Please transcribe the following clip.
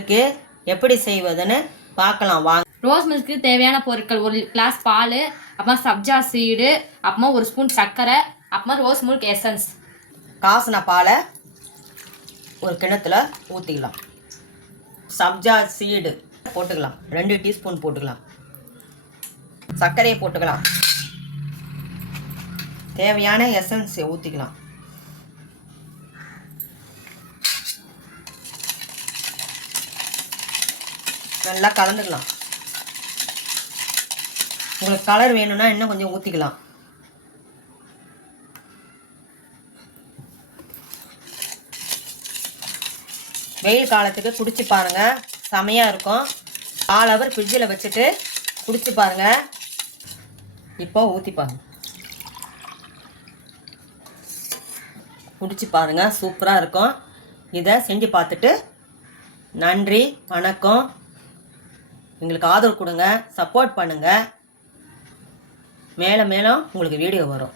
Milk எப்படி செய்வதுன்னு பார்க்கலாம் வாங்க. ரோஸ் மில்க்கு தேவையான பொருட்கள்: 1 கிளாஸ் பால், அப்புறமா சப்ஜா சீடு, அப்புறமா 1 ஸ்பூன் சர்க்கரை, அப்புறமா ரோஸ் மில்க் எசன்ஸ். காசின பாலை ஒரு கிணத்துல ஊற்றிக்கலாம். சப்ஜா சீடு போட்டுக்கலாம், 2 டீஸ்பூன் போட்டுக்கலாம். சர்க்கரையை போட்டுக்கலாம். தேவையான எசன்ஸை ஊற்றிக்கலாம். நல்லா கலந்துக்கலாம். உங்களுக்கு கலர் வேணும்னா இன்னும் கொஞ்சம் ஊற்றிக்கலாம். வெயில் காலத்துக்கு குடிச்சு பாருங்க, செமையா இருக்கும். 4 ஹவர் ஃப்ரிட்ஜில் வச்சுட்டு குடிச்சு பாருங்க. இப்போ ஊற்றி பாருங்க, குடிச்சு பாருங்க, சூப்பராக இருக்கும். இதை செஞ்சு பார்த்துட்டு நன்றி, வணக்கம். எங்களுக்கு ஆதரவு கொடுங்க, சப்போர்ட் பண்ணுங்க. மேலும் மேலும் உங்களுக்கு வீடியோ வரும்.